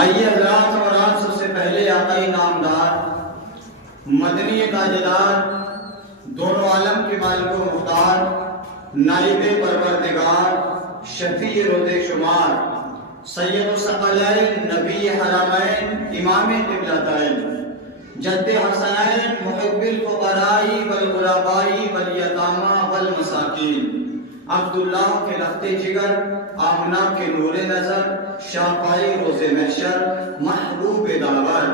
آئیے حضرات اور آپ سب سے پہلے آقائی نامدار مدنی تاجدار دونوں عالم کے مالک و مختار نائب پروردگار شفیع رود شمار سید الثقلین نبی حرمین امام قبلتین جد حسنین محب الفقراء والغرباء والیتامى والمساکین عبداللہ کے لخت جگر آمنہ کے نور نظر شافعی روز محشر محبوب داور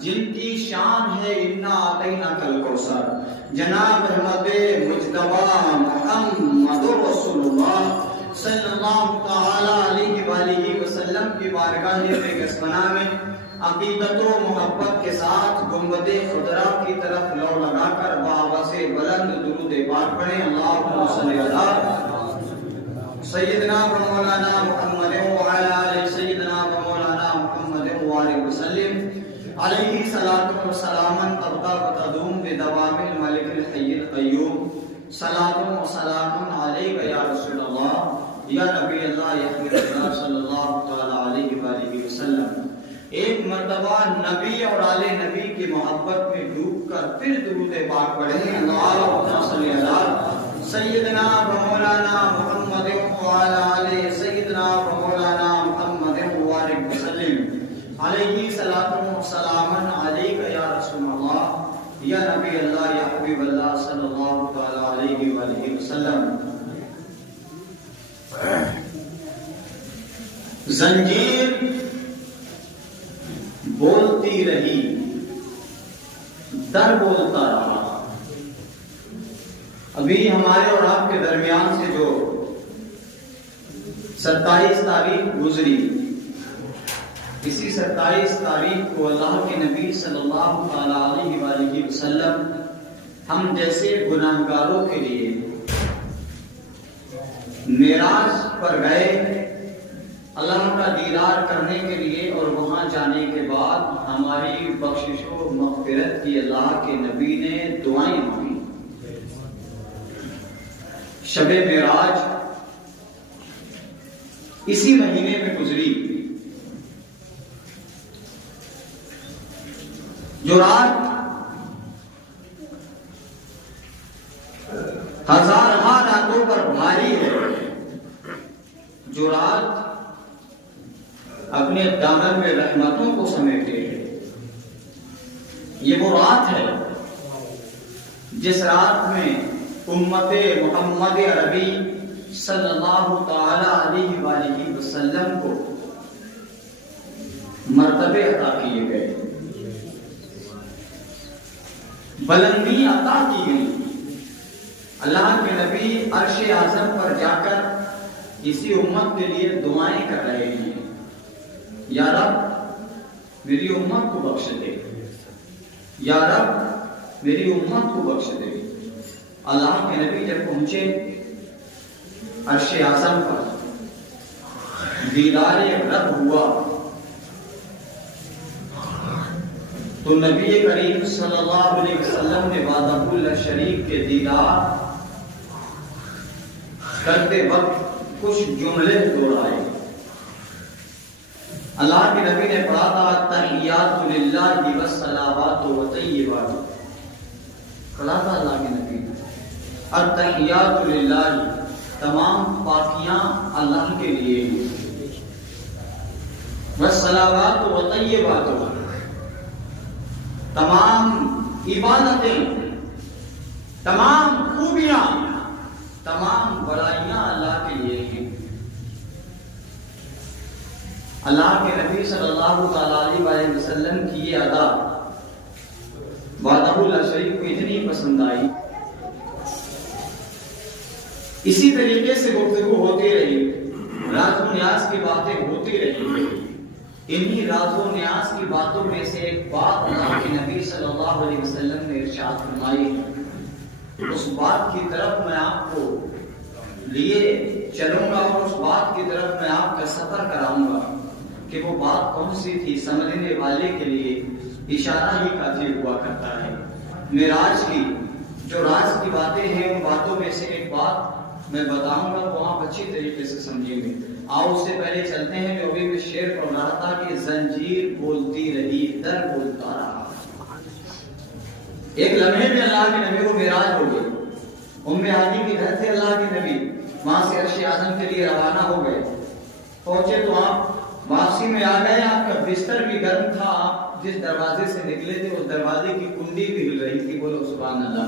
جن کی شان ہے انا اعطیناک الکوثر جناب احمد مجتبی محمد رسول اللہ صلی اللہ تعالی علیہ وآلہ وسلم کی بارگاہ پاکستانہ میں عقیدت و محبت کے ساتھ گنبد خضرا کی طرف لو لگا کر بآواز بلند درود پاک پڑھیں اللہم صلی علی سیدنا و مولانا محمد وعلی آل سیدنا و مولانا محمد وآلہ وسلم علیہ صلاۃ و سلام تبقى و تدوم بدوام الملک الحی القیوم صلاۃ و سلام علیک یا رسول اللہ یا نبی اللہ یا حبیب اللہ صلی اللہ تعالی علیہ وآلہ وسلم۔ ایک مرتبہ نبی اور آل نبی کی محبت میں ڈوب کر پھر درود پاک پڑھیں اللہم صلی علی سیدنا و مولانا محمد وعلی آل سیدنا و مولانا محمد وآلہ وسلم علیہ صلاۃ و سلام علیک یا رسول اللہ یا نبی اللہ یا حبیب اللہ صلی اللہ تعالی علیہ وآلہ وسلم۔ زنجیر بولتی رہی در بولتا رہا۔ ابھی ہمارے اور آپ کے درمیان سے جو 27 تاریخ گزری، اسی 27 تاریخ کو اللہ کے نبی صلی اللہ تعالی علیہ وآلہ وسلم ہم جیسے گناہگاروں کے لیے معراج پر گئے اللہ کا دیدار کرنے کے لیے، اور وہاں جانے کے بعد ہماری بخشش و مغفرت کی اللہ کے نبی نے دعائیں مانگی۔ شب معراج اسی مہینے میں گزری، جو رات ہزارہا راتوں پر بھاری ہے، جو رات اپنے دامن میں رحمتوں کو سمیٹے ہے، یہ وہ رات ہے جس رات میں امت محمد عربی صلی اللہ تعالی علیہ وآلہ وسلم کو مرتبے عطا کیے گئے، بلندی عطا کی گئی۔ اللہ کے نبی عرش اعظم پر جا کر اسی امت کے لیے دعائیں کر رہے ہیں، یا رب میری امت کو بخش دے، یا رب میری امت کو بخش دے۔ اللہ کے نبی جب پہنچے عرش اعظم پر، دیدار رب ہوا، تو نبی کریم صلی اللہ علیہ وسلم نے وحدہ اللہ شریف کے دیدار کرتے وقت کچھ جملے دوہرائے۔ اللہ کے نبی نے پڑھا تھا التحیات للہ والصلوات والطیبات، پڑھا تھا اللہ کے نبی نے التحیات للہ، تمام پاکیاں اللہ کے لیے، والصلوات والطیبات، تمام عبادتیں، تمام خوبیاں، تمام بڑائیاں اللہ کے لیے ہیں۔ اللہ کے نبی صلی اللہ تعالی علیہ وآلہ وسلم کی یہ ادا وحدہ اللہ شریف کو اتنی پسند آئی، اسی طریقے سے گفتگو ہوتی رہی، راز و نیاز کی باتیں ہوتی رہی۔ انہی راز و نیاز کی باتوں میں سے ایک بات اللہ کے نبی صلی اللہ علیہ وسلم نے ارشاد فرمائی، اس بات کی طرف میں آپ کو لیے چلوں گا اور اس بات کی طرف میں آپ کا سفر کراؤں گا کہ وہ بات کون سی تھی، سمجھنے والے کے لیے اشارہ ہی کافی ہوا کرتا ہے۔ معراج کی جو راز کی باتیں ہیں، ان باتوں میں سے ایک بات میں بتاؤں گا، وہ آپ اچھی طریقے سے سمجھیں گے۔ آؤ اس سے پہلے چلتے ہیں جو ابھی شعر پڑھ رہا تھا کہ زنجیر بولتی رہی در بولتا رہا. ایک لمحے میں اللہ کے نبی کو معراج ہو گئی. ام ہانی کے گھر سے اللہ کے نبی وہاں سے عرش اعظم کے لیے روانہ ہو گئے. پہنچے تو آپ واپسی میں آ گئے. آپ کا بستر بھی گرم تھا. آپ جس دروازے سے نکلے تھے اس دروازے کی کنڈی بھی ہل رہی تھی. بولو سبحان اللہ.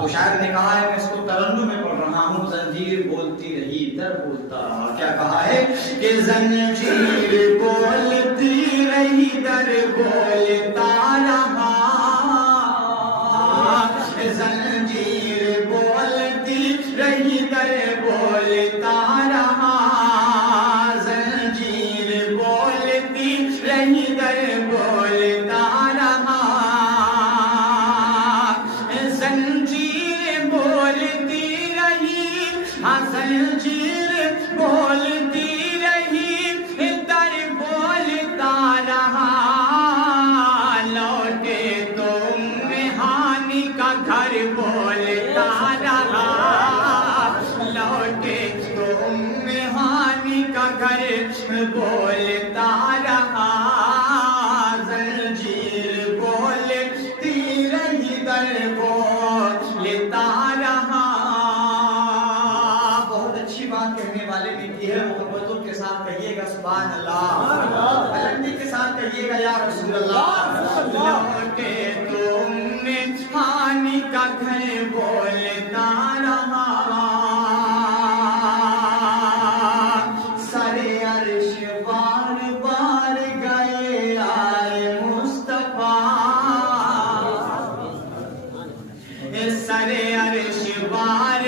تو شاعر نے کہا ہے میں اس کو ترنم میں پڑھ رہا ہوں. زنجیر بولتی رہی در بولتا رہا. کیا کہا ہے کہ زنجیر بولتی رہی در بولتا رہا. زنجیر بولتی رہی در بولتا رہا. زنجیر بولتی رہی در بولتا رہا. زنجیر بولتی رہی. ہاں زنجیر بولتی رہی در بولتا رہا. لوٹے تو ہانی کا گھر بولتا رہا. لوٹے تو ہانی کا گھر بولتا رہا. زنجیر بولتی رہی در بولتا رہا. بہت اچھی بات کہنے والے بھی کی ہے. محبتوں کے ساتھ کہیے گا سبحان اللہ. بلندی کے ساتھ کہیے گا یا رسول اللہ. لوٹے تم نے ہانی کا گھر بولتا رہا. سرے عرش بار بار گئے آئے مصطفیٰ. سرے عرش بار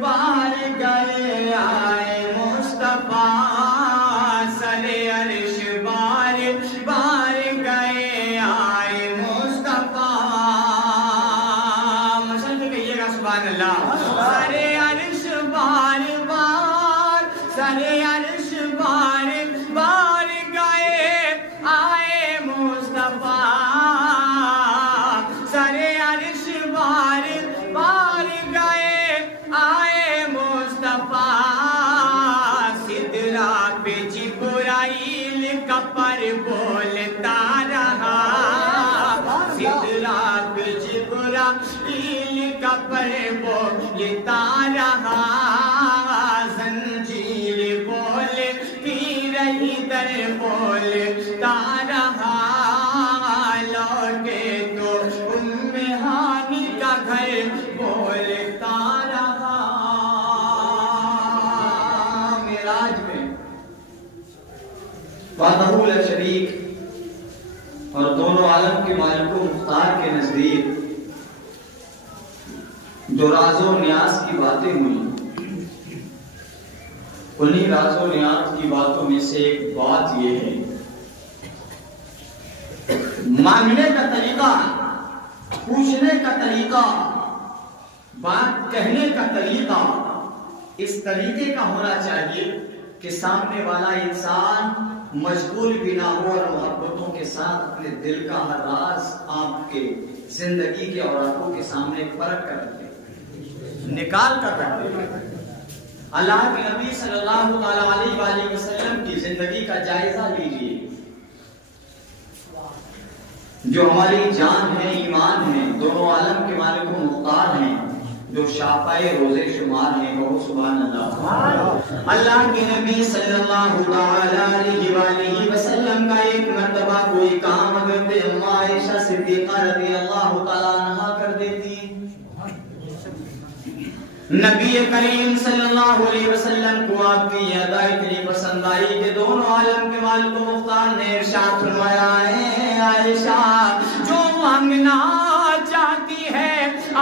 بار گئے آئے مصطفیٰ. سرے عرش بار بار گئے آئے مصطفیٰ. مشل پہ کہیے گا سبحان اللہ. سرے عرش بار بار. سرے عرش بار بار گئے آئے مصطفیٰ. سرے عرش بار بار گئے آئے مصطفیٰ. سدرا پہ جبرائیل کا پر بولتا رہا. سدرا پہ جبرائیل کا پر بولتا رہا. زنجیر بولتی رہی در بولتا رہا. لوٹے تو ام ہانی کا گھر بولتا رہا. معراج میں وحدہ لا شریک اور دونوں عالم کے مالک و مختار کے نزدیک جو راز و نیاز کی باتیں ہوئی, انہی راز و نیاز کی باتوں میں سے ایک بات یہ ہے مانگنے کا طریقہ, پوچھنے کا طریقہ, بات کہنے کا طریقہ اس طریقے کا ہونا چاہیے کہ سامنے والا انسان مشغول بھی نہ ہو اور محبتوں کے ساتھ اپنے دل کا ہر راز آپ کے زندگی کے اور آنکھوں کے سامنے پرکھ کر دے, نکال کر رکھ دے. اللہ کے نبی صلی اللہ علیہ وآلہ وسلم کی زندگی کا جائزہ لیجیے. جو ہماری جان ہے, ایمان ہے, دونوں عالم کے مالک و مختار ہیں, جو شافعی روزے شمار ہیں. بہت سبحان اللہ. اللہ کے نبی صلی اللہ علیہ وآلہ وسلم کا ایک مرتبہ کوئی کام اگر اما عائشہ صدیقہ رضی اللہ تعالیٰ عنہا کر دیتی, نبی کریم صلی اللہ علیہ وسلم کو آپ کی یہ ادا اتنی پسند آئی کہ دونوں عالم کے مالک و مختار نے ارشاد فرمایا ہے عائشہ جو مانگنا چاہتی ہے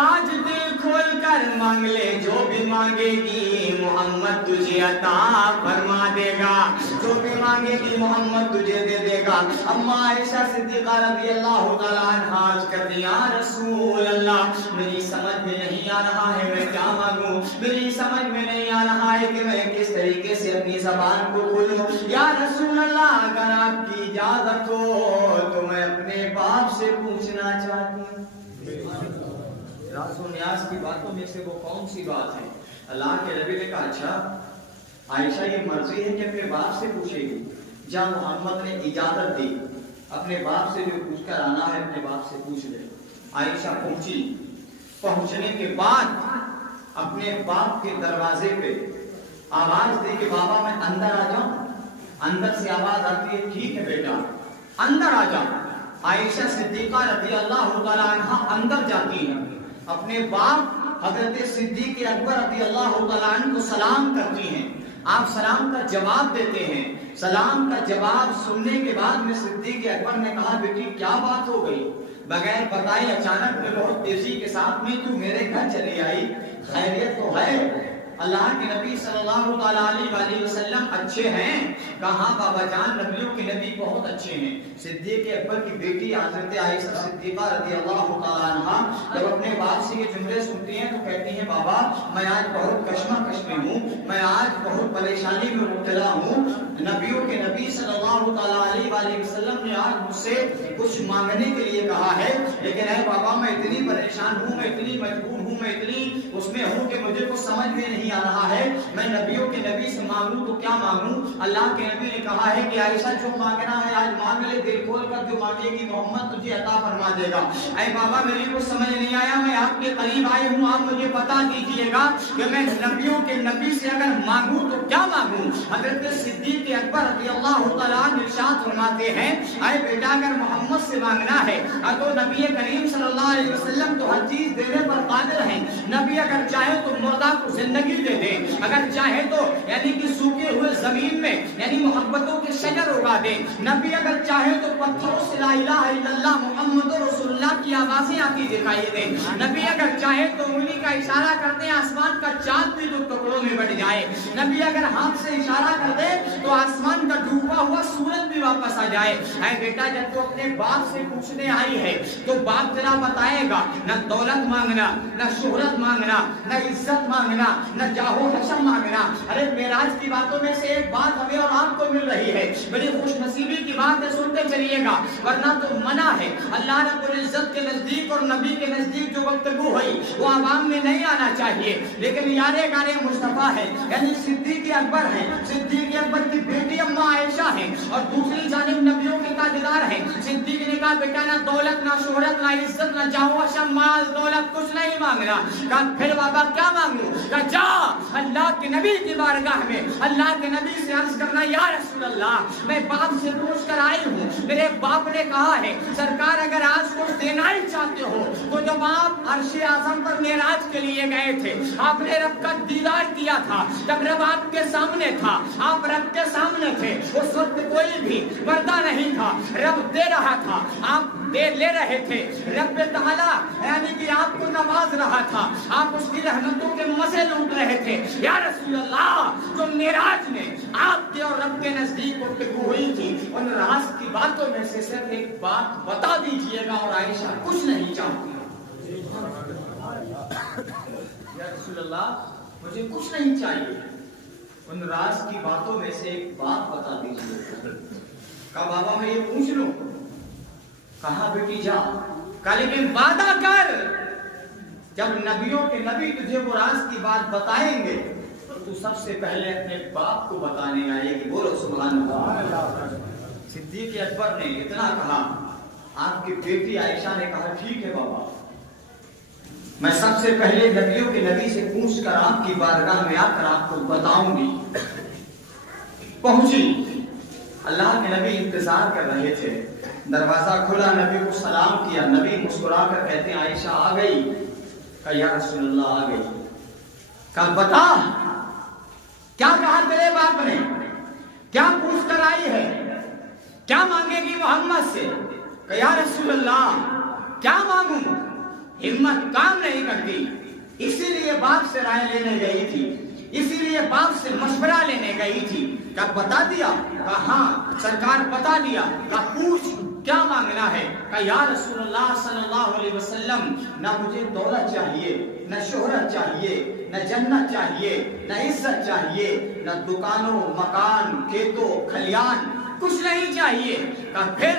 آج دل کھول کر مانگ لے, جو بھی مانگے گی محمد تجھے عطا فرما دے گا, جو بھی مانگے گی محمد تجھے دے دے گا. اما عائشہ صدیقہ رضی اللہ تعالیٰ عنہا عرض کرتی یا رسول اللہ میری سمجھ میں نہیں آ رہا ہے میں کیا مانگوں, میری سمجھ میں نہیں آ رہا ہے کہ میں کس طریقے سے اپنی زبان کو کھولوں. یا رسول اللہ اگر آپ کی اجازت ہو تو میں اپنے باپ سے پوچھنا چاہتی ہوں. راز و نیاز کی باتوں میں سے وہ کون سی بات ہے؟ اللہ کے نبی نے کہا اچھا عائشہ یہ مرضی ہے کہ اپنے باپ سے پوچھے گی؟ جب محمد نے اجازت دی اپنے باپ سے جو پوچھ کر آنا ہے اپنے باپ سے پوچھ لے۔ عائشہ پہنچی، پہنچنے کے بعد اپنے باپ کے دروازے پہ آواز دی کہ بابا میں اندر آ جاؤں؟ اندر سے آواز آتی ہے ٹھیک ہے بیٹا اندر آ جا۔ عائشہ صدیقہ رضی اللہ تعالی عنہ اندر جاتی ہیں، اپنے باپ حضرت صدیق اکبر رضی اللہ تعالی عنہ کو سلام کرتی ہیں۔ آپ سلام کا جواب دیتے ہیں۔ سلام کا جواب سننے کے بعد میں صدیق اکبر نے کہا بیٹی کیا بات ہو گئی؟ بغیر بتائے اچانک میں بہت تیزی کے ساتھ میں تو میرے گھر چلی آئی، خیریت تو ہے؟ اللہ کے نبی صلی اللہ علیہ وسلم اچھے ہیں؟ کہاں بابا جان نبیوں کے نبی بہت اچھے ہیں۔ صدیق اکبر کی بیٹی حضرت عائشہ صدیقہ رضی اللہ تعالی عنہ جب اپنے باپ سے یہ جملے سنتی ہیں تو کہتی ہیں بابا میں آج بہت کشمکش میں ہوں، میں آج بہت پریشانی میں مبتلا ہوں۔ نبیوں کے نبی صلی اللہ علیہ وسلم نے آج مجھ سے کچھ مانگنے کے لیے کہا ہے، لیکن اے بابا میں اتنی پریشان ہوں، میں اتنی مجبور ہوں، میں اتنی اس میں ہوں کہ مجھے کچھ سمجھ میں نہیں آ رہا ہے، میں نبیوں کے نبی سے مانگوں تو کیا مانگوں؟ اللہ کے نبی نے کہا ہے کہ عائشہ جو مانگنا ہے آج مانگ لے، دل کھول کر جو مانگے گی محمد تجھے عطا فرما دے گا۔ اے بابا میری کو سمجھ نہیں آیا، میں آپ کے قریب آئی ہوں، آپ مجھے بتا دیجئے گا کہ میں نبیوں کے نبی سے اگر مانگوں تو کیا مانگوں؟ حضرت صدیق اکبر رضی اللہ تعالیٰ عنہ ارشاد فرماتے ہیں اے بیٹا اگر محمد سے مانگنا ہے تو نبی کریم صلی اللہ علیہ وسلم تو ہر چیز دینے پر قادر ہیں۔ نبی اگر چاہے تو مردہ کو زندگی دے دے، اگر چاہے تو یعنی کہ سوکھے ہوئے زمین میں یعنی محبتوں کے شجر اگا دے، نبی اگر چاہے تو پتھروں سے لا الہ الا اللہ محمد رسول اللہ کی آوازیں آتی دکھائی دے، نبی اگر چاہے تو انگلی کا اشارہ کرتے آسمان کا چاند بھی دو ٹکڑوں میں بٹ جائے، نبی اگر ہاتھ سے اشارہ کر دے تو آسمان کا ڈوبا ہوا سورج بھی واپس آ جائے۔ اے بیٹا جب تو اپنے باپ سے پوچھنے آئی ہے تو باپ تیرا بتائے گا، نہ دولت مانگنا، نہ شہرت مانگنا، نہ عزت مانگنا، نہ جاہ و حشم مانگنا۔ ارے معراج کی باتوں میں سے ایک بات ہمیں اور آپ کو مل رہی ہے، بڑی خوش نصیبی کی بات ہے، سنتے چلیے گا، ورنہ تو منع ہے۔ اللہ رب العزت کے نزدیک اور نبی کے نزدیک جو گفتگو ہوئی وہ عوام میں نہیں آنا چاہیے، لیکن یارے گارے مصطفیٰ ہے یعنی صدیق اکبر ہے، صدیق اکبر کی بیٹی اما عائشہ ہے اور دوسری جانب نبیوں کے تاجدار ہیں۔ صدیق نے کہا بیٹا نہ دولت نہ شہرت نہ عزت نہ جاہ و حشم مال دولت کچھ نہیں مانگنا۔ کہا پھر بابا کیا مانگوں؟ کہا جا اللہ کے نبی کی بارگاہ میں اللہ کے نبی سے عرض کرنا یا رسول اللہ میں باپ سے پوچھ کر آئی ہوں، میرے باپ نے کہا ہے سرکار اگر آج کچھ دینا ہی چاہتے ہو تو جب آپ عرش اعظم پر معراج کے لیے گئے تھے آپ نے رب کا دیدار کیا تھا، جب رب آپ کے سامنے تھا آپ رب کے سامنے تھے، اس وقت کوئی بھی پردہ نہیں تھا، رب دے رہا تھا آپ لے رہے تھے، رب تعالیٰ یعنی کہ آپ کو نواز رہا تھا، آپ اس کی رحمتوں کے مزے لوٹ رہے تھے۔ یا رسول اللہ جو معراج میں آپ کے اور رب کے نزدیک گفتگو ہوئی تھی ان راز کی باتوں میں سے صرف ایک بات بتا دیجئے گا، اور عائشہ کچھ نہیں چاہتی۔ یا رسول اللہ مجھے کچھ نہیں چاہیے، ان راز کی باتوں میں سے ایک بات بتا دیجئے۔ کہا بابا میں یہ پوچھ لوں؟ کہا بیٹی جا۔ کہا لیکن وعدہ کر جب نبیوں کے نبی تجھے وہ راز کی بات بتائیں گے تو سب سے پہلے اپنے باپ کو بتانے آئے گی۔ بولو سبحان اللہ۔ صدیق اکبر نے اتنا کہا، آپ کی بیٹی عائشہ نے کہا ٹھیک ہے بابا میں سب سے پہلے نبیوں کے نبی سے پوچھ کر آپ کی بارگاہ میں آ کر آپ کو بتاؤں گی۔ پہنچی، اللہ کے نبی انتظار کر رہے تھے، دروازہ کھلا، نبی کو سلام کیا، نبی مسکرا کر کہتے ہیں عائشہ آ گئی؟ کہا یا رسول اللہ آ گئی۔ کہا بتا کیا کہا تیرے باپ نے، کیا پوچھ کر آئی ہے، کیا مانگے گی محمد سے؟ کہا یا رسول اللہ کیا مانگوں؟ ہمت کام نہیں کرتی، اسی لیے باپ سے رائے لینے گئی تھی، اسی لیے باپ سے مشورہ لینے گئی تھی۔ کہا بتا دیا؟ کہا ہاں سرکار بتا دیا۔ کہا پوچھ کیا مانگنا ہے؟ کہا یا رسول اللہ صلی اللہ علیہ وسلم نہ مجھے دولت چاہیے، نہ شہرت چاہیے، نہ جنت چاہیے، نہ عزت چاہیے، نہ دکانوں مکان کھیتوں کھلیان کچھ نہیں چاہیے۔ پھر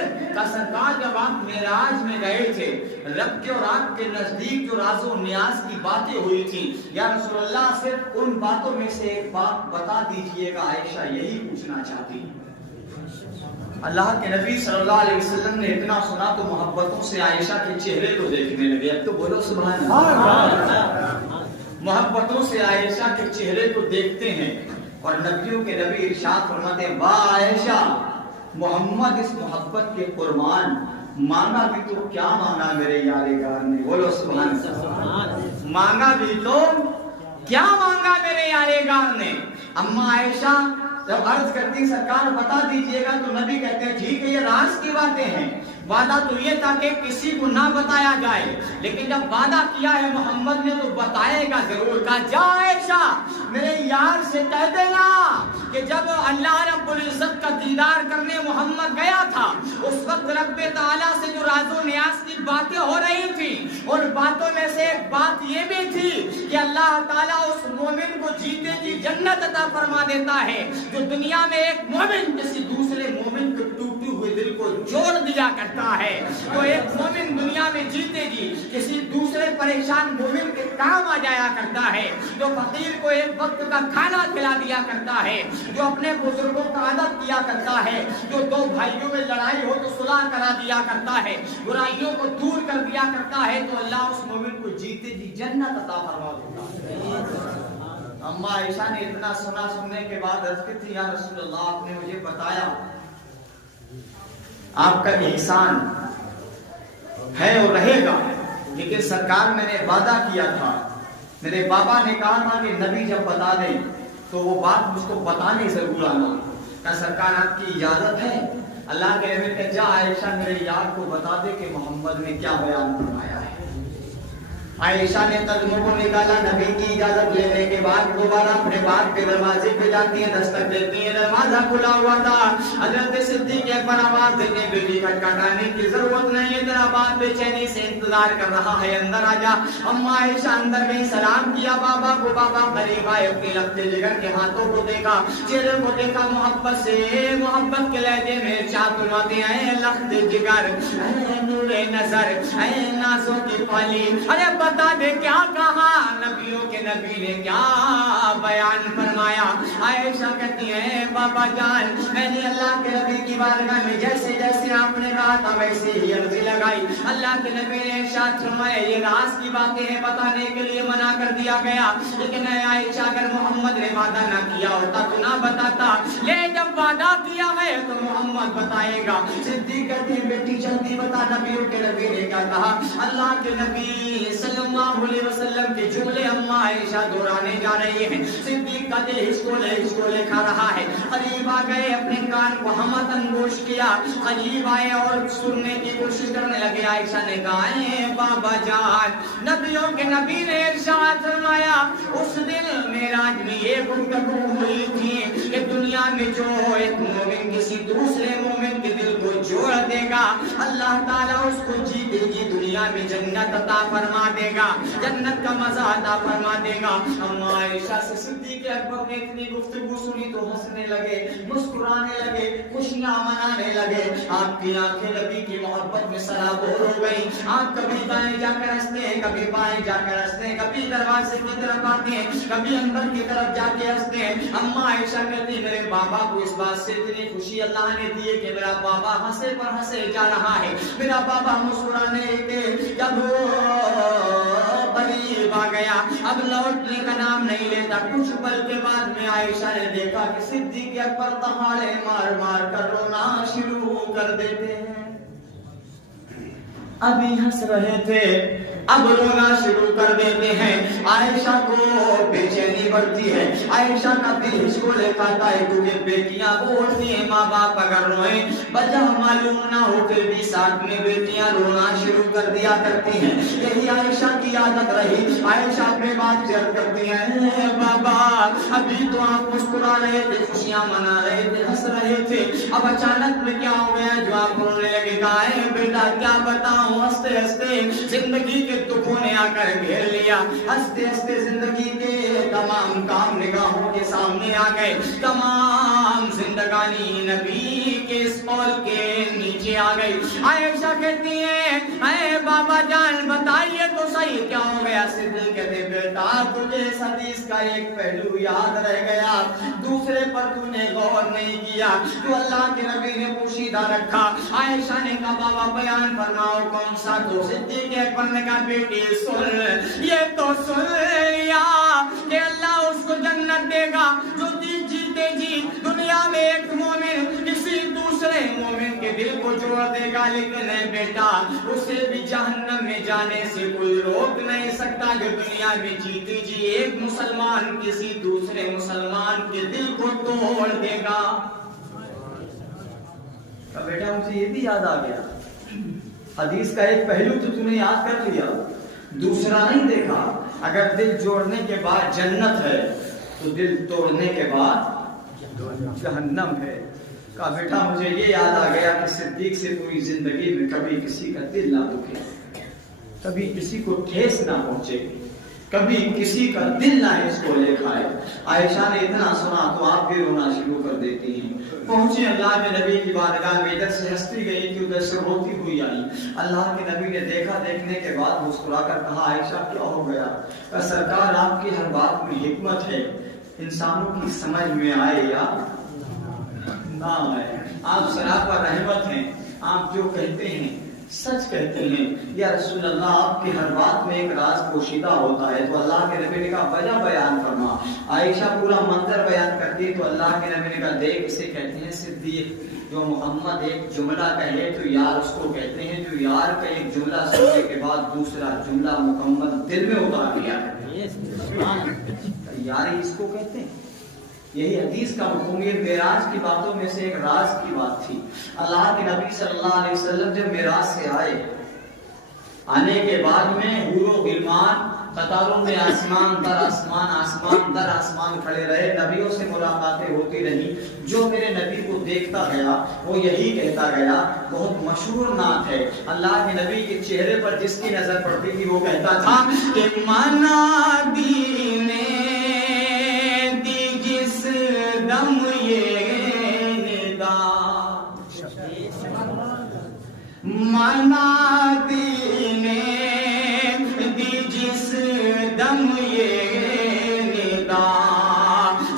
سرکار جب آپ معراج میں گئے تھے، رب کے اور آپ کے نزدیک جو راز و نیاز کی باتیں ہوئی تھی، یا رسول اللہ صرف ان باتوں میں سے ایک بات بتا دیجئے گا، عائشہ یہی پوچھنا چاہتی۔ اللہ کے نبی صلی اللہ علیہ وسلم نے اتنا سنا تو محبتوں سے عائشہ کے چہرے کو دیکھنے لگے۔ اب تو بولو سبحان اللہ۔ محبتوں سے عائشہ کے چہرے کو دیکھتے ہیں اور نبیوں کے نبی ارشاد فرماتے ہیں، واہ عائشہ، محمد اس محبت کے قربان، مانگا بھی تو کیا مانگا میرے یار غار نے، بولو سبحان اللہ۔ مانگا بھی تو کیا مانگا میرے یار غار نے۔ اما عائشہ جب عرض کرتی سرکار بتا دیجئے گا تو نبی کہتے ہیں ٹھیک ہے، یہ راز کی باتیں ہیں، وعدہ تو یہ تھا کہ کسی کو نہ بتایا جائے، لیکن جب وعدہ کیا ہے محمد نے تو بتائے گا ضرور۔ کہا جا عائشہ میرے یار سے کہہ دینا کہ جب اللہ رب العزت کا دیدار کرنے محمد گیا تھا، اس وقت رب تعالیٰ سے جو راز و نیاز کی باتیں ہو رہی تھی، اور باتوں میں سے ایک بات یہ بھی تھی کہ اللہ تعالیٰ اس مومن کو جیتے جی جنت عطا فرما دیتا ہے۔ جو دنیا میں ایک مومن کسی دوسرے مومن کو ٹوٹے ہوئے دل کو جوڑ دیا کرتا ہے، تو ایک مومن دنیا میں جیتے جی کسی دوسرے پریشان مومن کے کام آ جایا کرتا ہے، جو فقیر کو ایک وقت کا کھانا کھلا دیا کرتا ہے، جو اپنے بزرگوں کا ادب کیا کرتا ہے، جو دو بھائیوں میں لڑائی ہو تو صلح کرا دیا کرتا ہے، برائیوں کو دور کر دیا کرتا ہے، تو اللہ اس مومن کو جیتے جی جنت عطا فرما دیتا ہے۔ اما عائشہ نے اتنا سننے کے بعد عرض کی تھی، یا رسول اللہ آپ نے مجھے بتایا آپ کا احسان ہے اور رہے گا، لیکن سرکار میں نے وعدہ کیا تھا، میرے بابا نے کہا تھا کہ نبی جب بتا دیں تو وہ بات مجھ کو بتانے ضرور آنا۔ کہا سرکار آپ کی اجازت ہے؟ اللہ کے نبی کہ جا عائشہ میرے یار کو بتا دے کہ محمد نے کیا بیان فرمایا ہے۔ عائشہ نے قدموں کو نکالا، نبی کی اجازت لینے کے بعد دوبارہ اپنے باپ کے دروازے پہ جاتی ہیں، دستک دیتی ہیں، دروازہ کھلا ہوا تھا۔ حضرت صدیق اکبر آواز دینے بیٹی کھٹکھٹانے کی ضرورت نہیں ہے، تیرا باپ بے چینی سے انتظار کر رہا ہے، اندر آ جا۔ اما عائشہ اندر گئی، سلام کیا بابا کو، بابا قریب آئے، اپنے لگتے جگر کے ہاتھوں کو دیکھا، چہرے کو دیکھا، محبت سے محبت کے لہجے میں ارشاد فرماتے ہیں، اے لخت جگر، اے نور نظر، اے نازوں کی پالی، ارے بتا دے کیا کہا نبیوں کے نبی نے کیا بیان فرمایا۔ عائشہ کہتی ہیں بابا جان میں نے اللہ کے نبی کی بارگاہ میں جیسے جیسے آپ نے کہا تھا ویسے ہی عرضی لگائی۔ اللہ کے نبی نے ارشاد فرمایا یہ راز کی باتیں ہیں، بتانے کے لیے منع کر دیا گیا، لیکن اے عائشہ اگر محمد نے وعدہ نہ کیا ہوتا تو نہ بتاتا، لے جب وعدہ کیا ہے تو محمد بتائے گا۔ صدیق کہتے ہیں بیٹی جلدی بتا نبیوں کے نبی نے کیا کہا۔ اللہ کے نبی صلی اللہ علیہ وسلم کے جملے اما عائشہ دہرانے جا رہی ہیں۔ صدیق کا دل ہچکولے کھا رہا ہے۔ قریب آ گئے، اپنے کان کو ہمتن گوش کیا، قریب آئے اور سننے کی کوشش کرنے لگے۔ عائشہ نے کہا اے بابا جان نبیوں کے نبی نے ارشاد فرمایا اس دن معراج میں یہ گفتگو ہوئی تھی کہ دنیا میں جو ایک مومن کسی دوسرے مومن کے دل کو جوڑ دے گا اللہ تعالیٰ اس کو جیتے جی دنیا میں جنت عطا فرما دے گا، جنت کا مزہ عطا فرما دے گا۔ اما عائشہ سے صدیق اکبر نے اتنی گفتگو سنی تو ہنسنے لگے، مسکرانے لگے، خوشیاں منانے لگے۔ آپ کی آنکھیں نبی کی محبت میں سرابور ہو گئی۔ آپ کبھی دائیں جا کر ہنستے ہیں، کبھی بائیں جا کر ہنستے ہیں، کبھی دروازے کی طرف آتے ہیں، کبھی اندر کی طرف جا کے ہنستے ہیں۔ اما عائشہ کہتی میرے بابا کو اس بات سے اتنی خوشی اللہ نے دی ہے کہ میرا بابا ہنسے پر ہنسے جا رہا ہے، میرا بابا مسکرانے کے جب قریب آ گیا اب لوٹنے کا نام نہیں لیتا۔ کچھ پل کے بعد میں عائشہ نے دیکھا کہ صدیق اکبر دہاڑے مار مار کر رونا شروع کر دیتے ہیں۔ ابھی ہنس رہے تھے اب رونا شروع کر دیتے ہیں۔ عائشہ کو بے چینی بڑھتی ہے، عائشہ کا دل ہچکولے کھاتا ہے کیونکہ بیٹیاں بولتی ہیں ماں باپ اگر روئیں وجہ معلوم نہ ہو پھر بھی ساتھ میں بیٹیاں رونا شروع کر دیا کرتی ہیں، یہی عائشہ کی عادت رہی۔ عائشہ اپنے بات شیئر کرتی ہیں بابا ابھی تو آپ مسکرا رہے تھے، خوشیاں منا رہے تھے، ہنس رہے تھے، اب اچانک میں کیا ہو گیا جو آپ رونے لگے؟ کہا ہے بیٹا کیا بتاؤں، ہنستے ہنستے زندگی کے دکھوں نے آ کر گھیر لیا، ہنستے ہنستے زندگی کے تمام کام نگاہوں کے سامنے آ گئے، تمام زندگانی نبی کے قول کے نیچے آ گئی۔ عائشہ کہتی ہیں اے بابا جان بتائیے تو صحیح کیا ہو گیا؟ صدیق کہتے بیٹا تجھے اس حدیث کا ایک پہلو یاد رہ گیا، دوسرے پر تو نے غور نہیں کیا، تو اللہ کے نبی نے پوشیدہ رکھا۔ عائشہ نے کہا بابا بیان فرماؤ کون سا؟ تو صدیق اکبر نے کہا بیٹی سن، یہ تو سن لیا کہ اللہ اس کو جنت دے گا جو جیتے جی دنیا میں ایک مومن کسی دوسرے مومن کے دل کو جوڑ دے گا، لیکن اے بیٹا اسے بھی جہنم میں جانے سے کوئی روک نہیں سکتا کہ دنیا میں جیتے جی ایک مسلمان کسی دوسرے مسلمان کے دل کو توڑ دے گا۔ بیٹا مجھے یہ بھی یاد آ گیا، حدیث کا ایک پہلو تو تم نے یاد کر لیا، دوسرا نہیں دیکھا۔ اگر دل جوڑنے کے بعد جنت ہے تو دل توڑنے کے بعد جہنم ہے۔ کہا بیٹا مجھے یہ یاد آ گیا کہ صدیق سے پوری زندگی میں کبھی کسی کا دل نہ دکھے، کبھی کسی کو ٹھیس نہ پہنچے، کبھی کسی کا دل نہ اس کو لے کھائے۔ عائشہ نے اتنا سنا تو آپ بھی رونا شروع کر دیتی ہیں۔ پہنچے اللہ کے نبی کی بارگاہ میں، ادھر سے ہنستی گئی کہ ادھر سے روتی ہوئی آئی۔ اللہ کے نبی نے دیکھا، دیکھنے کے بعد مسکرا کر کہا عائشہ کیا ہو گیا؟ کہ سرکار آپ کی ہر بات میں حکمت ہے، انسانوں کی سمجھ میں آئے یا نہ آئے، آپ سراپا رحمت ہیں، آپ جو کہتے ہیں سچ کہتے ہیں۔ یا رسول اللہ آپ کی ہر بات میں ایک راز پوشیدہ ہوتا ہے۔ تو اللہ کے نبی نے کہا وجہ بیان فرما۔ عائشہ پورا منظر بیان کرتی ہے تو اللہ کے نبی نے کہا دیکھ اسے کہتے ہیں صدیق، جو محمد ایک جملہ کہے تو یار اس کو کہتے ہیں، جو یار کا ایک جملہ سننے کے بعد دوسرا جملہ مکمل دل میں اتار دیا یار اس کو کہتے ہیں۔ یہی حدیث کا مفہوم، یہ معراج کی باتوں میں سے ایک راز کی بات تھی۔ اللہ کے نبی صلی اللہ علیہ وسلم جب معراج سے آئے، آنے کے بعد میں حور و غلمان قطاروں میں آسمان در آسمان، آسمان در آسمان کھڑے رہے، نبیوں سے ملاقاتیں ہوتی رہی۔ جو میرے نبی کو دیکھتا گیا وہ یہی کہتا گیا، بہت مشہور نعت ہے، اللہ کے نبی کے چہرے پر جس کی نظر پڑتی تھی وہ کہتا تھا کہ منا دینے دم یہ ندا، منا دینے دی جس دم یہ ندا،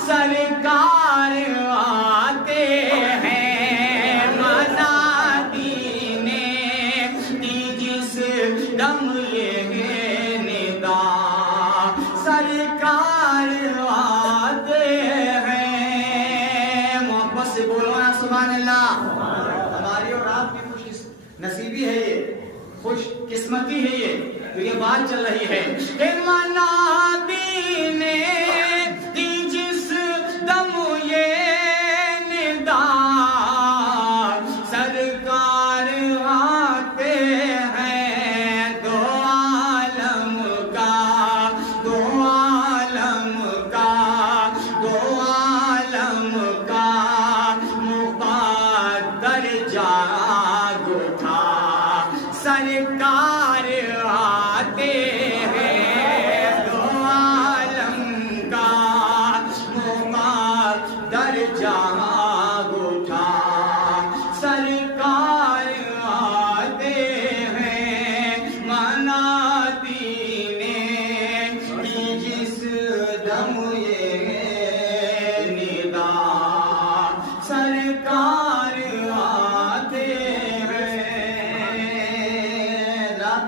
سرکار آتے ہیں منا دینے دی جس دم یہ ندا، سرکار آتے ہیں۔ سے بولو نا سبحان اللہ۔ ہماری اور آپ کی خوش نصیبی ہے، یہ خوش قسمتی ہے، یہ تو یہ بات چل رہی ہے کہ منا دینے دی جس دم یہ ندا، سرکار آتے ہیں دو عالم کا، دو عالم کا، دو عالم کا جاگ اٹھا، سرکار آتے ہیں دو عالم کا مقدر جاگ اٹھا، سرکار آتے ہیں منا دینے کی جس دم یہ ندا، سرکار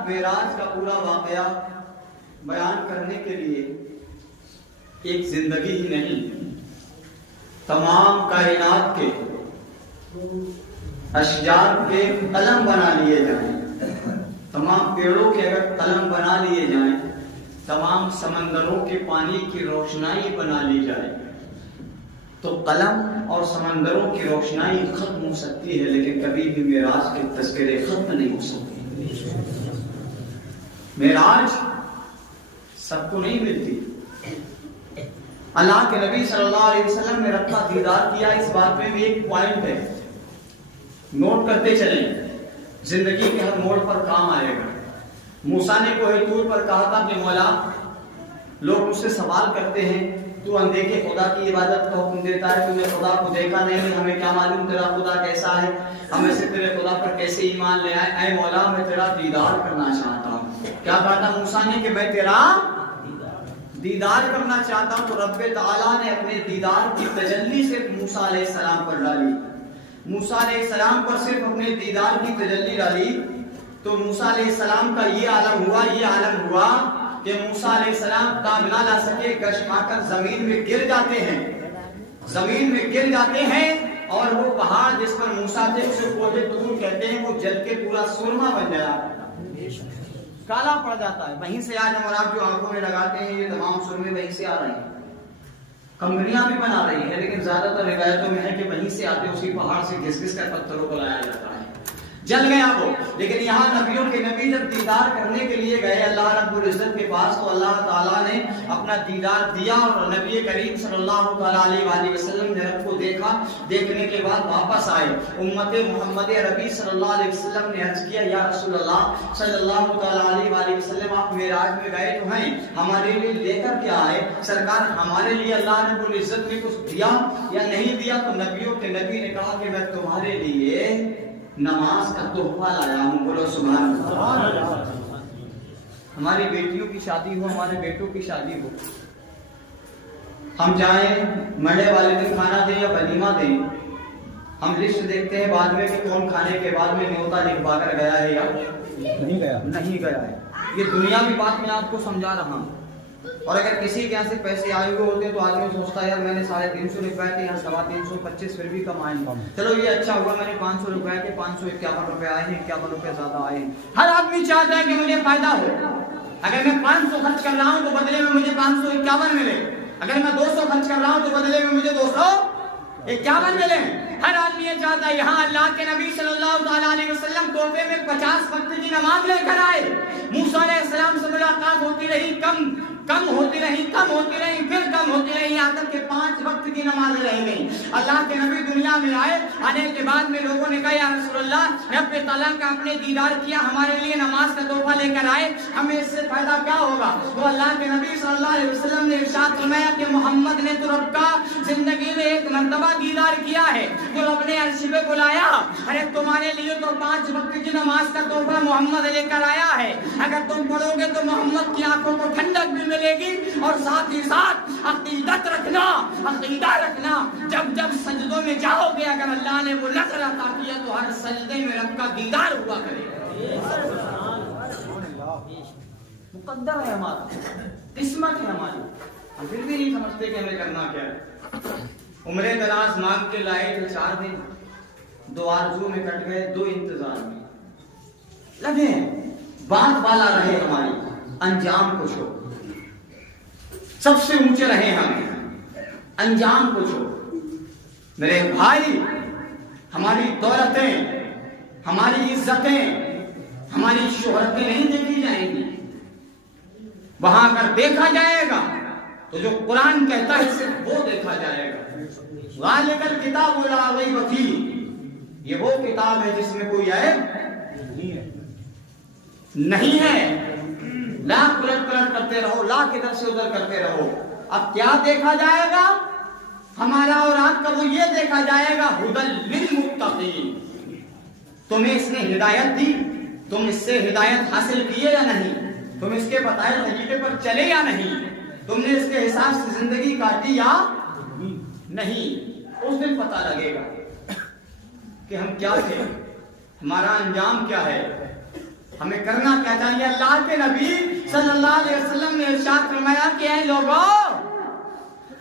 معراج کا پورا واقعہ بیان کرنے کے لیے ایک زندگی ہی نہیں، تمام کائنات کے اشجار کے قلم بنا لیے جائیں، تمام پیڑوں کے اگر قلم بنا لیے جائیں، تمام سمندروں کے پانی کی روشنائی بنا لی جائے تو قلم اور سمندروں کی روشنائی ختم ہو سکتی ہے، لیکن کبھی بھی معراج کے تذکرے ختم نہیں ہو سکتے۔ معراج سب کو نہیں ملتی۔ اللہ کے نبی صلی اللہ علیہ وسلم نے رب کا دیدار کیا، اس بات میں بھی ایک پوائنٹ ہے، نوٹ کرتے چلیں، زندگی کے ہر موڑ پر کام آئے گا۔ موسیٰ نے کوہ طور پر کہا تھا کہ مولا لوگ مجھ سے سوال کرتے ہیں تو اندیکھے خدا کی عبادت کا حکم دیتا ہے، تو نے خدا کو دیکھا نہیں، ہمیں کیا معلوم تیرا خدا کیسا ہے، ہم ایسے تیرے خدا پر کیسے ایمان لے آئے؟ اے مولا میں تیرا دیدار کرنا چاہتا ہوں۔ کیا کہا تھا موسیٰ نے کہ میں تیرا دیدار کرنا چاہتا ہوں؟ تو رب تعالیٰ نے اپنے دیدار کی تجلی صرف موسیٰ علیہ السلام پر ڈالی، موسیٰ علیہ السلام پر صرف اپنے دیدار کی تجلی ڈالی، تو موسیٰ علیہ السلام کا یہ عالم ہوا کہ موسیٰ علیہ السلام تاب نہ لا سکے، کشما کر زمین میں گر جاتے ہیں، اور وہ پہاڑ جس پر موسیٰ تھے اسے کوہ طور کہتے ہیں، وہ جل کے پورا سرما بن جاتا ہے، کالا پڑ جاتا ہے۔ وہیں سے آج ہم اور آپ جو آنکھوں میں لگاتے ہیں یہ تمام سرمے وہیں سے آ رہے ہیں، کمپنیاں بھی بنا رہی ہیں، لیکن زیادہ تر روایتوں میں ہے کہ وہیں سے آتے، اسی پہاڑ سے گھس گھس کر پتھروں کو لایا جاتا ہے، جل گیا وہ۔ لیکن یہاں نبیوں کے نبی جب دیدار کرنے کے لیے گئے اللہ رب العزت کے پاس، تو اللہ تعالیٰ نے اپنا دیدار دیا، اور نبی کریم صلی اللہ علیہ وآلہ وسلم نے رب کو دیکھا، دیکھنے کے بعد واپس آئے۔ امت محمد عربی صلی اللہ علیہ وسلم نے عرض کیا یا رسول اللہ صلی اللہ علیہ وآلہ وسلم آپ معراج میں گئے تو ہیں، ہمارے لیے لے کر کیا آئے؟ سرکار ہمارے لیے اللہ رب العزت نے کچھ دیا یا نہیں دیا؟ تو نبیوں کے نبی نے کہا کہ میں تمہارے لیے نماز کا تحفہ لایا ہوں، بولو سبحان اللہ۔ ہماری بیٹیوں کی شادی ہو، ہمارے بیٹوں کی شادی ہو، ہم چاہیں مرنے والے دن کھانا دیں یا ولیمہ دیں، ہم لسٹ دیکھتے ہیں بعد میں کہ کون کھانے کے بعد میں نیوتا لکھوا کر گیا ہے یا نہیں گیا ہے۔ یہ دنیاوی بات میں آپ کو سمجھا رہا ہوں، اور اگر کسی کے یہاں سے پیسے آئے ہوئے ہوتے تو آدمی سوچتا ہے یار میں نے 350 لکھوائے تھے، یہاں 325 پھر بھی کم آئے ہیں، چلو یہ اچھا ہوا میں نے 500 لکھوائے تھے، 551 روپے آئے ہیں، 51 روپے زیادہ آئے ہیں۔ ہر آدمی چاہتا ہے کہ مجھے فائدہ ہو، اگر میں 500 خرچ کر رہا ہوں تو بدلے میں مجھے 551 ملے، اگر میں 200 خرچ کر رہا ہوں تو بدلے میں مجھے 251 ملے۔ ہر آدمی یہ چاہتا ہے۔ یہاں اللہ کے نبی صلی اللہ علیہ وسلم تحفے میں 50 وقت کی نماز لے کر آئے، موسیٰ علیہ السلام سے ملاقات ہوتی رہی، کم ہوتی رہی، پھر کم ہوتی رہی، یہاں تک کہ 5 وقت کی نماز رہ گئی۔ اللہ کے نبی دنیا میں آئے، آنے کے بعد میں لوگوں نے کہا یا رسول اللہ رب تعالیٰ کا اپنے دیدار کیا، ہمارے لیے نماز کا تحفہ لے کر آئے، ہمیں اس سے فائدہ کیا ہوگا؟ تو اللہ کے نبی صلی اللہ علیہ وسلم نے ارشاد فرمایا کہ محمد نے تو رب کا زندگی میں ایک مرتبہ دیدار کیا ہے، تو رب نے عرش پہ بلایا، ارے تمہارے لیے تو 5 وقت کی نماز کا تحفہ محمد لے کر آیا ہے، اگر تم پڑھو گے تو محمد کی آنکھوں کو ٹھنڈک بھی ملے گی، اور ساتھ ہی ساتھ عقیدت رکھنا، عقیدہ رکھنا، جب سجدوں میں جاؤ گے اگر اللہ نے وہ نظر عطا کیا تو ہر سجدے میں رب کا دیدار ہوا کرے گا۔ مقدر ہے ہمارا، قسمت ہے ہماری، ہم پھر بھی نہیں سمجھتے کہ ہمیں کرنا کیا ہے۔ عمرے دراز مانگ کے لائے تھے 4 دن، 2 آرزو میں کٹ گئے، 2 انتظار میں لگے ہیں، بات بالا رہے ہماری، انجام کچھ ہو، سب سے اونچے رہے ہم، انجام کچھ ہو۔ میرے بھائی، ہماری دولتیں، ہماری عزتیں، ہماری شہرتیں نہیں دیکھی جائیں گی، وہاں اگر دیکھا جائے گا تو جو قرآن کہتا ہے صرف وہ دیکھا جائے گا۔ ذالک الکتاب لا ریب فیہ، یہ وہ کتاب ہے جس میں کوئی عیب نہیں ہے۔ لاکھ پلٹ کرتے رہو، لاکھ ادھر سے ادھر کرتے رہو، اب کیا دیکھا جائے گا ہمارا اور آپ کا؟ وہ یہ دیکھا جائے گا ھدی للمتقین، تمہیں اس نے ہدایت دی، تم اس سے ہدایت حاصل کیے یا نہیں، تم اس کے بتائے طریقے پر چلے یا نہیں، تم نے اس کے حساب سے زندگی کاٹی یا نہیں۔ اس دن پتہ لگے گا کہ ہم کیا تھے، ہمارا انجام کیا ہے، ہمیں کرنا کیا چاہیے۔ اللہ کے نبی صلی اللہ علیہ وسلم نے ارشاد فرمایا کہ اے لوگوں،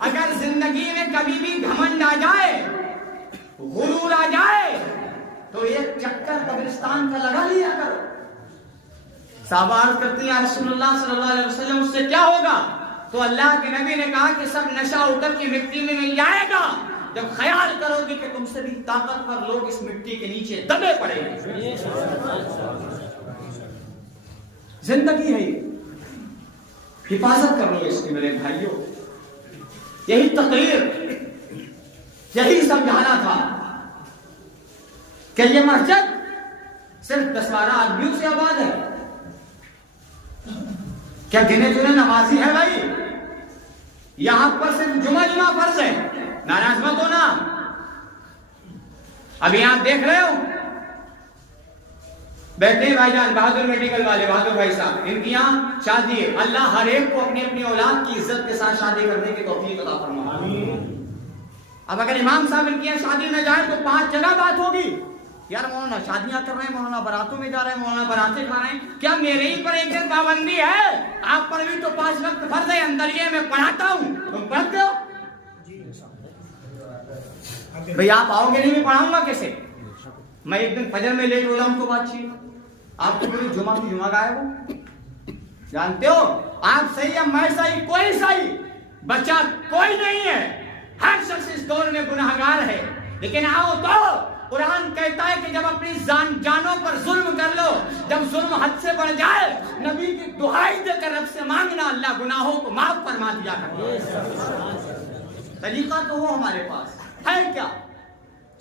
اگر زندگی میں کبھی بھی گھمنڈ آ جائے، غرور آ جائے، تو ایک چکر قبرستان کا لگا لیا کرو۔ صحابہ عرض کرتی ہیں رسول اللہ صلی اللہ علیہ وسلم اس سے کیا ہوگا؟ تو اللہ کے نبی نے کہا کہ سب نشہ اتر کی مٹی میں مل جائے گا، جب خیال کرو گے کہ تم سے بھی طاقتور لوگ اس مٹی کے نیچے دبے پڑے ہیں۔ زندگی ہے یہ، حفاظت کر لو اس کی میرے بھائیوں۔ یہی تقریر، یہی سمجھانا تھا کہ یہ مسجد صرف 10-12 آدمیوں سے آباد ہے، کیا گنے چنے نمازی ہے بھائی؟ یہاں پر صرف جمعہ فرض ہے، ناراض مت ہونا. ابھی آپ دیکھ رہے ہو بیٹھے بھائی جان بہادر میڈیکل والے، بہادر بھائی صاحب، ان کی یہاں شادی ہے. اللہ ہر ایک کو اپنی اپنی اولاد کی عزت کے ساتھ شادی کرنے کی توفیق عطا فرمائے. اب اگر امام صاحب ان کی یہاں شادی میں جائیں تو 5 جگہ بات ہوگی. یار مولانا شادیاں کر رہے ہیں، مولانا باراتوں میں جا رہے ہیں، مولانا باراتیں کھا رہے ہیں، کیا میرے ہی پر ایک دن پابندی ہے؟ آپ پر بھی تو 5 وقت فرض ہے. اندر یہ میں پڑھاتا ہوں، تم پڑھتے ہو؟ بھئی آپ آؤ گے نہیں، میں پڑھاؤں گا کیسے؟ میں ایک دن فجر میں لیٹ ہو جاؤں تو بات چیت. آپ تو کوئی جمعہ کی جمعہ گائے ہو، جانتے ہو آپ صحیح یا میں صحیح، کوئی صحیح بچہ کوئی نہیں ہے. ہر شخص اس دور میں گناہگار ہے. لیکن آؤ تو قرآن کہتا ہے کہ جب اپنی جانوں پر ظلم کر لو، جب ظلم حد سے بڑھ جائے، نبی کی دعائی دے کر رب سے مانگنا، اللہ گناہوں کو معاف فرما دیا کرتا. طریقہ تو ہو ہمارے پاس ہے کیا؟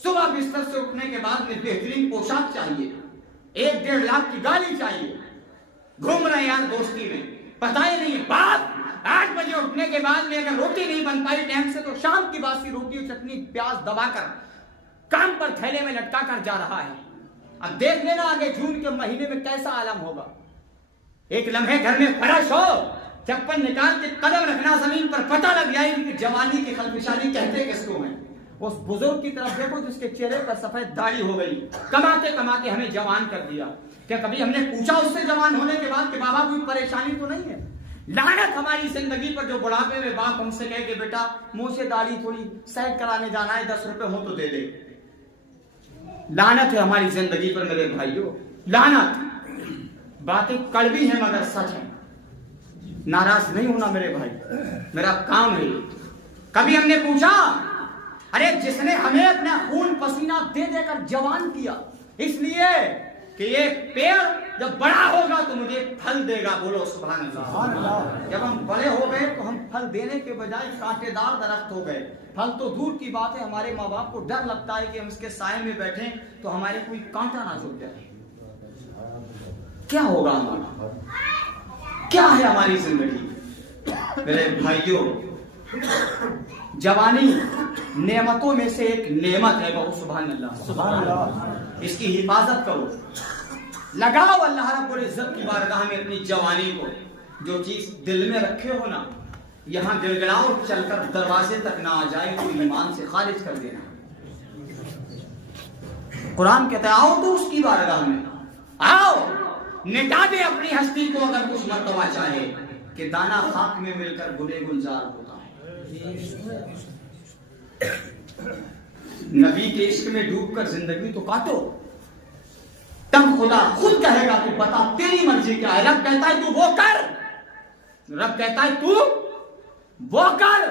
صبح بستر سے اٹھنے کے بعد میں بہترین پوشاک چاہیے، 1-1.5 لاکھ کی گاڑی چاہیے. گھوم رہے یار دوستی میں، پتہ ہی نہیں. باپ 8 بجے اٹھنے کے بعد میں اگر روٹی نہیں بن پائی ٹائم سے تو شام کی باسی روٹی اور چٹنی پیاز دبا کر کام پر تھیلے میں لٹکا کر جا رہا ہے. اب دیکھ لینا آگے جون کے مہینے میں کیسا عالم ہوگا. ایک لمحے گھر میں فرش ہو، چپل نکال کے قدم رکھنا زمین پر، پتہ لگ جائے گی کہ جوانی کی خلفشانی کہتے کس کو ہیں. اس بزرگ کی طرف دیکھو جس کے چہرے پر سفید داڑھی ہو گئی، کماتے کماتے ہمیں جوان کر دیا. کیا کبھی ہم نے پوچھا اس سے جوان ہونے کے بعد کہ بابا کوئی پریشانی تو نہیں ہے؟ لعنت ہماری زندگی پر جو بڑھاپے میں باپ ہم سے کہے کہ بیٹا منہ سے داڑھی تھوڑی سیٹ کرانے جانا ہے، 10 روپے ہو تو دے دے. لعنت ہے ہماری زندگی پر میرے بھائیوں، لعنت. باتیں کڑوی ہیں مگر سچ ہیں. ناراض نہیں ہونا میرے بھائی، میرا کام ہے. کبھی ہم نے پوچھا ارے جس نے ہمیں اپنا خون پسینہ دے دے کر جوان کیا، اس لیے کہ یہ پیڑ جب بڑا ہوگا تو مجھے پھل دے گا، بولو سبحان اللہ. جب ہم بڑے ہو گئے تو ہم پھل دینے کے بجائے کانٹے دار درخت ہو گئے. پھل تو دور کی بات ہے، ہمارے ماں باپ کو ڈر لگتا ہے کہ ہم اس کے سائے میں بیٹھیں تو ہمارے کوئی کانٹا نہ چھوٹ جائے. کیا ہوگا ہمارا؟ کیا ہے ہماری زندگی؟ میرے بھائیوں، جوانی نعمتوں میں سے ایک نعمت ہے، بہت سبحان اللہ، سبحان اللہ. اس کی حفاظت کرو، لگاؤ اللہ رب العزت کی بارگاہ میں اپنی جوانی کو. جو چیز دل میں رکھے ہو نا، یہاں گڑگڑاؤ چل کر دروازے تک نہ آ جائے تو ایمان سے خارج کر دینا. قرآن کہتا ہے آؤ تو اس کی بارگاہ میں آؤ، مٹا دے اپنی ہستی کو اگر کچھ مرتبہ چاہے کہ دانا خاک میں مل کر گلے گلزار ہوتا ہے. نبی کے عشق میں ڈوب کر زندگی تو کاٹو، تب خدا خود کہے گا تو بتا تیری مرضی کیا ہے. رب کہتا ہے تو وہ کر، رب کہتا ہے تو وہ کر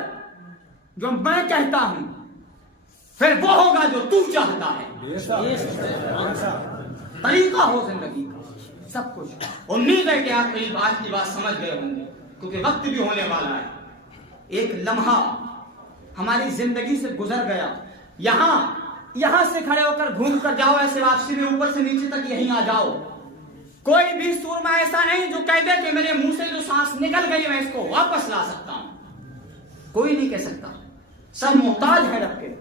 جو میں کہتا ہوں، پھر وہ ہوگا جو تو چاہتا ہے. طریقہ ہو زندگی کا سب کچھ. امید ہے کہ آپ میری بات کی بات سمجھ گئے ہوں گے، کیونکہ وقت بھی ہونے والا ہے. ایک لمحہ ہماری زندگی سے گزر گیا، یہاں سے کھڑے ہو کر گھوم کر جاؤ، ایسے واپسی میں اوپر سے نیچے تک یہیں آ جاؤ. کوئی بھی سورما ایسا نہیں جو کہہ دے کہ میرے منہ سے جو سانس نکل گئی میں اس کو واپس لا سکتا ہوں. کوئی نہیں کہہ سکتا. سب محتاج ہے رب کے.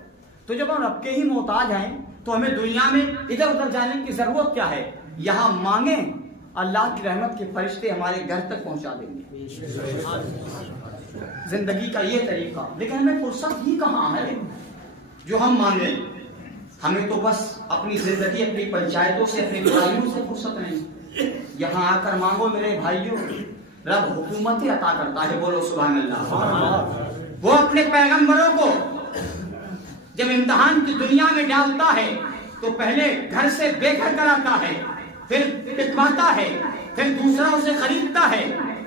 تو جب ہم رب کے ہی محتاج ہیں تو ہمیں دنیا میں ادھر ادھر جانے کی ضرورت کیا ہے؟ یہاں مانگیں، اللہ کی رحمت کے فرشتے ہمارے گھر تک پہنچا دیں گے. زندگی کا یہ طریقہ. لیکن ہمیں فرصت ہی کہاں ہے جو ہم مانگیں؟ ہمیں تو بس اپنی زندگی، اپنی پنچایتوں سے، اپنے برائیوں سے فرصت نہیں. یہاں آ کر مانگو میرے بھائیوں، رب حکومتیں عطا کرتا ہے، بولو سبحان اللہ. وہ اپنے پیغمبروں کو جب امتحان کی دنیا میں ڈالتا ہے تو پہلے گھر سے بے گھر کراتا ہے، پھر پٹواتا ہے، پھر دوسرا اسے خریدتا ہے،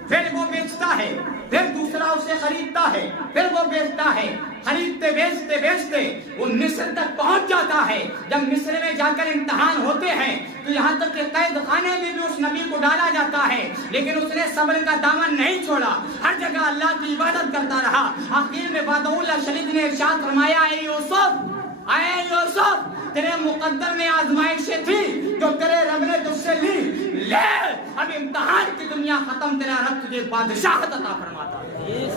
پھر وہ بیچتا ہے، پھر دوسرا اسے خریدتا ہے، پھر وہ بیچتا ہے. خریدتے بیچتے بیچتے وہ مصر تک پہنچ جاتا ہے. جب مصر میں جا کر امتحان ہوتے ہیں تو یہاں تک کہ قید خانے میں بھی اس نبی کو ڈالا جاتا ہے، لیکن اس نے صبر کا دامن نہیں چھوڑا. ہر جگہ اللہ کی عبادت کرتا رہا. آخر میں بادہ اللہ شریف نے ارشاد فرمایا، اے یوسف تیرے مقدر میں آزمائشیں تھی جو تیرے رب نے تجھ سے لی، لے اب امتحان کی دنیا ختم، تیرا رب تجھے بادشاہت عطا فرماتا ہے.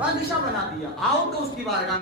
بادشاہ بنا دیا، آؤ تو اس کی بارگاہ